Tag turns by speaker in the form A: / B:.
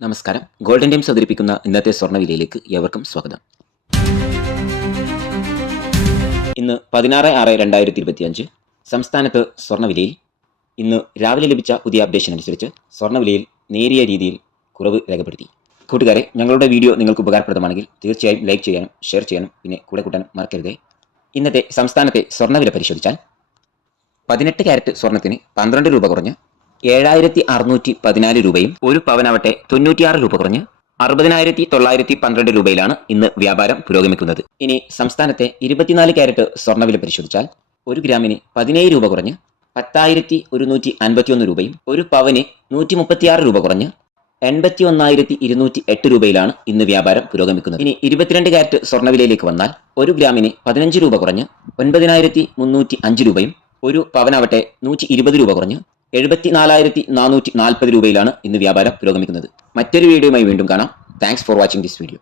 A: നമസ്കാരം. Golden times അവതരിപ്പിക്കുന്ന ഇന്നത്തെ സ്വർണവിലയിലേക്ക് ഏവർക്കും സ്വാഗതം. ഇന്ന് പതിനാറ് ആറ് രണ്ടായിരത്തി ഇരുപത്തിയഞ്ച് സംസ്ഥാനത്ത് സ്വർണവിലയിൽ ഇന്ന് രാവിലെ ലഭിച്ച പുതിയ അപ്ഡേഷൻ അനുസരിച്ച് സ്വർണവിലയിൽ നേരിയ രീതിയിൽ കുറവ് രേഖപ്പെടുത്തി. കൂട്ടുകാരെ ഞങ്ങളുടെ വീഡിയോ നിങ്ങൾക്ക് ഉപകാരപ്രദമാണെങ്കിൽ തീർച്ചയായും ലൈക്ക് ചെയ്യാനും ഷെയർ ചെയ്യാനും പിന്നെ കൂടെ കൂട്ടാനും മറക്കരുതേ. ഇന്നത്തെ സംസ്ഥാനത്തെ സ്വർണവില പരിശോധിച്ചാൽ പതിനെട്ട് ക്യാരറ്റ് സ്വർണത്തിന് പന്ത്രണ്ട് രൂപ കുറഞ്ഞ് ഏഴായിരത്തി അറുന്നൂറ്റി പതിനാല് രൂപയും ഒരു പവനാവട്ടെ തൊണ്ണൂറ്റിയാറ് രൂപ കുറഞ്ഞ് അറുപതിനായിരത്തി തൊള്ളായിരത്തി പന്ത്രണ്ട് രൂപയിലാണ് ഇന്ന് വ്യാപാരം പുരോഗമിക്കുന്നത്. ഇനി സംസ്ഥാനത്തെ ഇരുപത്തിനാല് ക്യാരറ്റ് സ്വർണവില പരിശോധിച്ചാൽ ഒരു ഗ്രാമിന് പതിനേഴ് രൂപ കുറഞ്ഞ് പത്തായിരത്തി ഒരുന്നൂറ്റി അൻപത്തിയൊന്ന് രൂപയും ഒരു പവന് നൂറ്റി മുപ്പത്തിയാറ് രൂപ കുറഞ്ഞ് എൺപത്തി ഒന്നായിരത്തി ഇരുന്നൂറ്റി എട്ട് രൂപയിലാണ് ഇന്ന് വ്യാപാരം പുരോഗമിക്കുന്നത്. ഇനി ഇരുപത്തിരണ്ട് ക്യാരറ്റ് സ്വർണവിലയിലേക്ക് വന്നാൽ ഒരു ഗ്രാമിന് പതിനഞ്ച് രൂപ കുറഞ്ഞ് ഒൻപതിനായിരത്തി മുന്നൂറ്റി അഞ്ച് രൂപയും ഒരു പവനാവട്ടെ നൂറ്റി ഇരുപത് രൂപ കുറഞ്ഞ് എഴുപത്തി നാലായിരത്തി നാനൂറ്റി നാൽപ്പത് രൂപയിലാണ് ഇന്ന് വ്യാപാരം പുരോഗമിക്കുന്നത്. മറ്റൊരു വീഡിയോയുമായി വീണ്ടും കാണാം. Thanks for watching this video